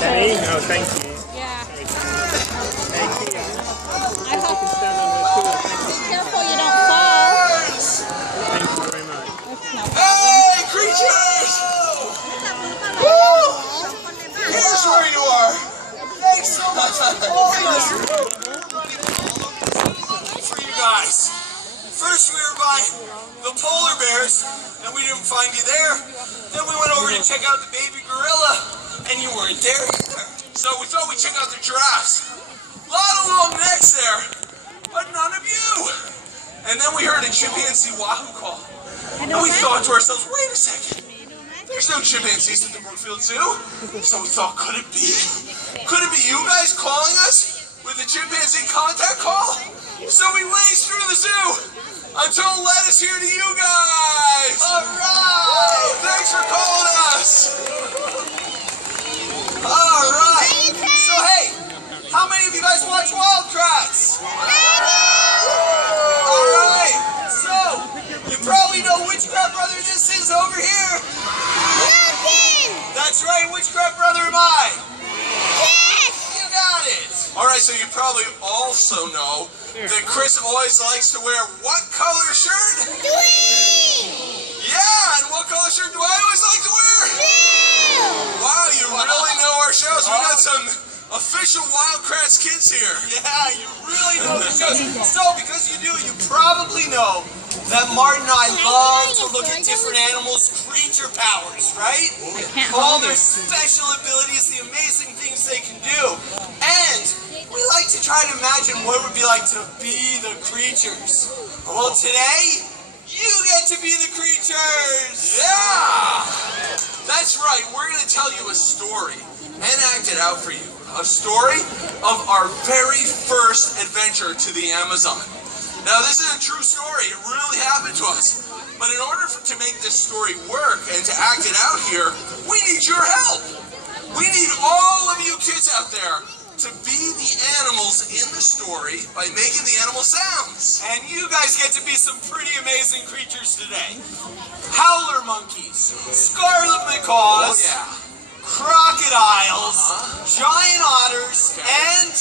Danny? Oh, thank you. Yeah. Thank you. I hope You can stand on the stool. Thank be you. careful you don't fall. Thank you very much. That's no problem. Hey, creatures! Woo! Here's where you are. Thanks so much for calling us. Looking for you guys. First we were by the polar bears, and we didn't find you there. Then we went over to check out the baby gorilla, and you weren't there either. So we thought we'd check out the giraffes. A lot of long necks there, but none of you. And then we heard a chimpanzee wahoo call. And we thought to ourselves, wait a second. There's no chimpanzees at the Brookfield Zoo. So we thought, could it be? Could it be you guys calling us with a chimpanzee contact call? So we raced through the zoo until it led us here to you guys. All right. Thanks for calling us. All right. So hey, how many of you guys watch Wild Kratts? All right. So you probably know which Kratt brother this is over here. That's right. Which Kratt brother am I? Yes. You got it. All right. So you probably also know that Chris always likes to wear what color shirt? Green! Yeah, and what color shirt do I always like to wear? Blue! Wow, you really know our shows. We got some official Wild Kratts kids here. Yeah, you really know the shows. So, because you do, you probably know that Martin and I love to look at different animals' creature powers, right? All their special abilities, the amazing things they can do. And we like to try to imagine what it would be like to be the creatures. Well, today, you get to be the creatures! Yeah! That's right, we're going to tell you a story and act it out for you. A story of our very first adventure to the Amazon. Now, this is a true story. It really happened to us. But in order to make this story work and to act it out here, we need your help. We need all of you kids out there to be the animals in the story by making the animal sounds. And you guys get to be some pretty amazing creatures today. Howler monkeys, scarlet macaws, crocodiles, giant otters, and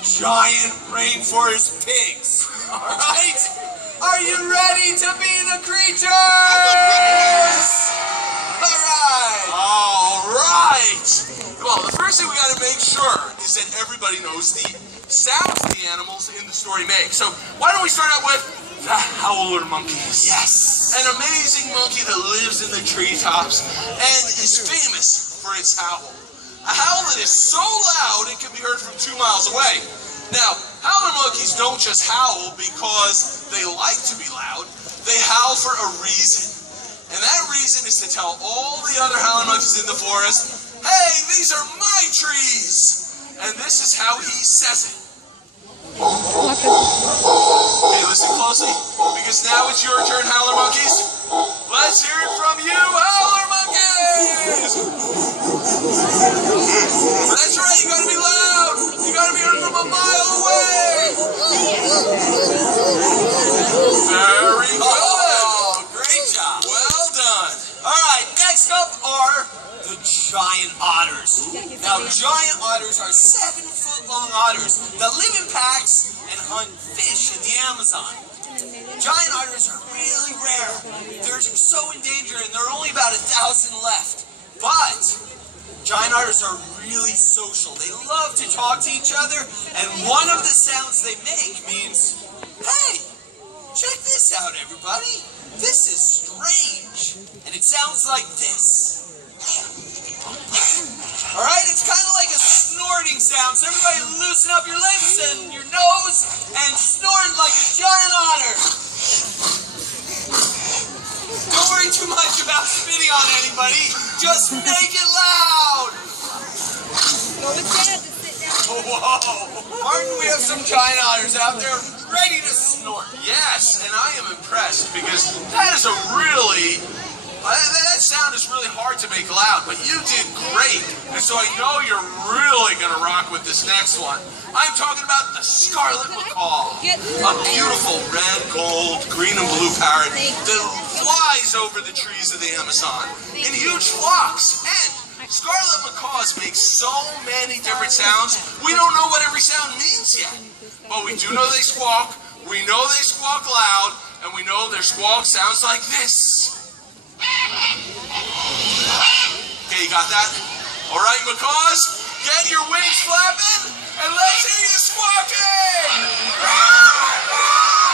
giant rainforest pigs. All right? Are you ready to be the creatures? All right. Well, the first thing we got to make sure is that everybody knows the sounds the animals in the story make. So why don't we start out with the howler monkeys? Yes. An amazing monkey that lives in the treetops and is famous for its howl. A howl that is so loud it can be heard from 2 miles away. Now, howler monkeys don't just howl because they like to be loud. They howl for a reason. And that reason is to tell all the other howler monkeys in the forest, hey, these are my trees! And this is how he says it. Okay, listen closely, because now it's your turn, howler monkeys. Let's hear it from you, howler monkeys! That's right, you gotta be loud! You gotta be heard from a mile away! Very good! Great job! Well done! Alright, next up are the giant otters. Now, giant otters are 7-foot-long otters that live in packs and hunt fish in the Amazon. Giant otters are really rare. They're so endangered and there are only about 1,000 left. But giant otters are really social. They love to talk to each other, and one of the sounds they make means, hey, check this out, everybody. This is strange. And it sounds like this. Alright, it's kind of like a snorting sound. So everybody loosen up your lips and your nose and snort like a giant otter. Don't worry too much about spitting on anybody. Just make it loud. Whoa. Martin, we have some giant otters out there ready to snort. Yes, and I am impressed because that is a really... that sound is really hard to make loud, but you did great. And so I know you're really going to rock with this next one. I'm talking about the scarlet macaw. A beautiful red, gold, green, and blue parrot that flies over the trees of the Amazon in huge flocks. And Scarlet macaws make so many different sounds, we don't know what every sound means yet. But we do know they squawk, we know they squawk loud, and we know their squawk sounds like this. Okay, you got that? All right, macaws, get your wings flapping, and let's hear you squawking!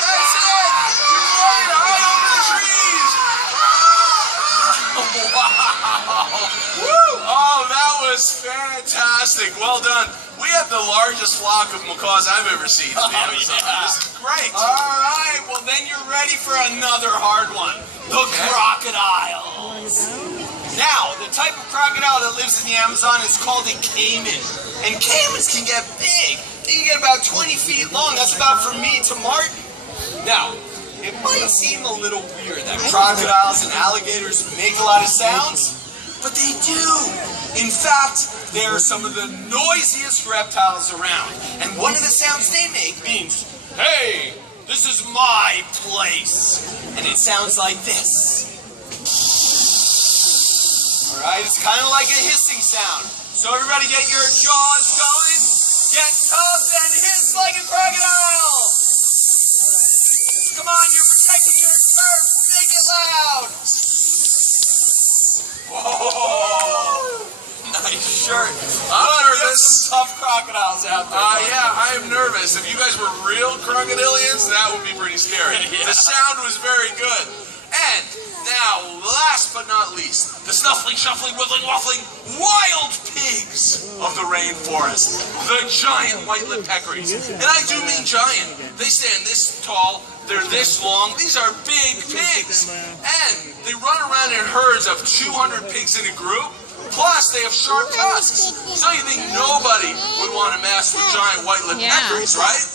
That's it! You're flying high over the trees! Wow! Woo! Oh, that was fantastic. Well done. We have the largest flock of macaws I've ever seen. This is great. All right, well then you're ready for another hard one. The crocodiles. Now, the type of crocodile that lives in the Amazon is called a caiman. And caimans can get big. They can get about 20 feet long. That's about from me to Martin. Now, it might seem a little weird that crocodiles and alligators make a lot of sounds, but they do. In fact, they are some of the noisiest reptiles around. And one of the sounds they make means, hey, this is my place. And it sounds like this. Alright, it's kind of like a hissing sound. So everybody get your jaws going. Get tough and hiss like a crocodile. Come on, you're protecting your turf. Make it loud. Whoa. Nice shirt. I'm nervous. Some tough crocodiles out there. Yeah, I am nervous. If you guys were real crocodilians, that would be pretty scary. Yeah. The sound was very good. And now, last but not least, the snuffling, shuffling, wiggling, waffling wild pigs of the rainforest. The giant white-lipped peccaries. And I do mean giant. They stand this tall, they're this long. These are big pigs. And they run around in herds of 200 pigs in a group. Plus, they have sharp tusks. So you think nobody would want to mess with giant white-lipped peccaries, right?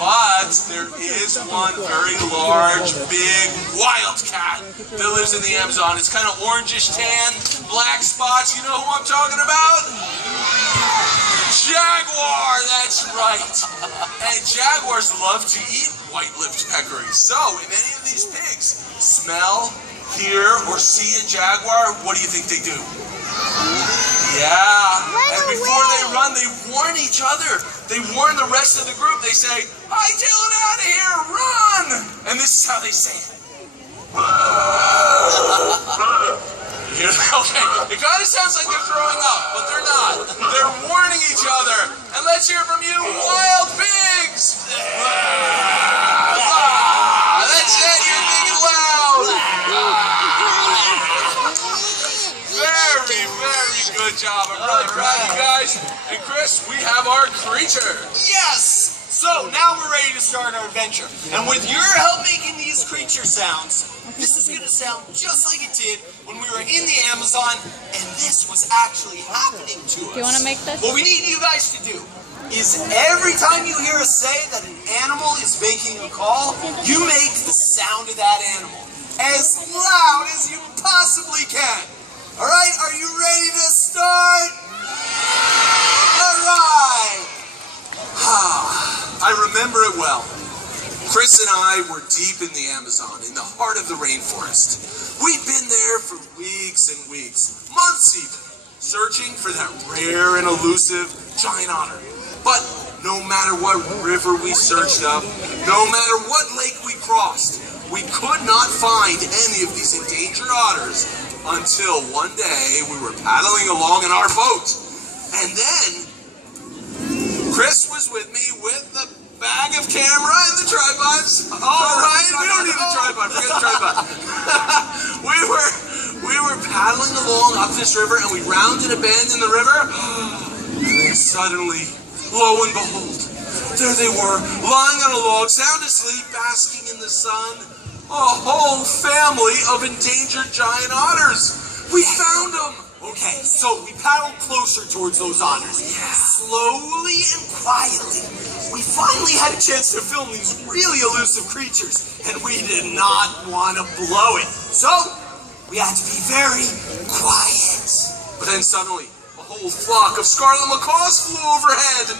But there is one very large, big wildcat that lives in the Amazon. It's kind of orangish tan, black spots. You know who I'm talking about? Jaguar, that's right. And jaguars love to eat white-lipped peccaries. So, if any of these pigs smell, hear, or see a jaguar, what do you think they do? Yeah. And before they run, they warn each other. They warn the rest of the group. They say, hightail it out of here, run! And this is how they say it. Okay, it kind of sounds like they're throwing up, but they're not. They're warning each other. And let's hear from you, wild pigs! That's it, you're thinking loud. Very, very good job. I'm really proud of you guys. And Chris, we have our creature. Yes! So now we're ready to start our adventure. And with your help making these creature sounds, this is going to sound just like it did when we were in the Amazon, and this was actually happening to us. Do you want to make this? What we need you guys to do is every time you hear us say that an animal is making a call, you make the sound of that animal as loud as you possibly can. All right, are you ready to start? All right. I remember it well. Chris and I were deep in the Amazon, in the heart of the rainforest. We'd been there for weeks and weeks, months even, searching for that rare and elusive giant otter. But no matter what river we searched up, no matter what lake we crossed, we could not find any of these endangered otters until one day we were paddling along in our boat. And then Chris was with me with the bag of camera and the tripods. All right, we don't need a tripod. Forget the tripod. we were paddling along up this river, and we rounded a bend in the river. And then suddenly, lo and behold, there they were, lying on a log, sound asleep, basking in the sun. A whole family of endangered giant otters. We found them. Okay, so we paddled closer towards those otters. Slowly and quietly, we finally had a chance to film these really elusive creatures, and we did not want to blow it. So, we had to be very quiet. But then suddenly, a whole flock of scarlet macaws flew overhead.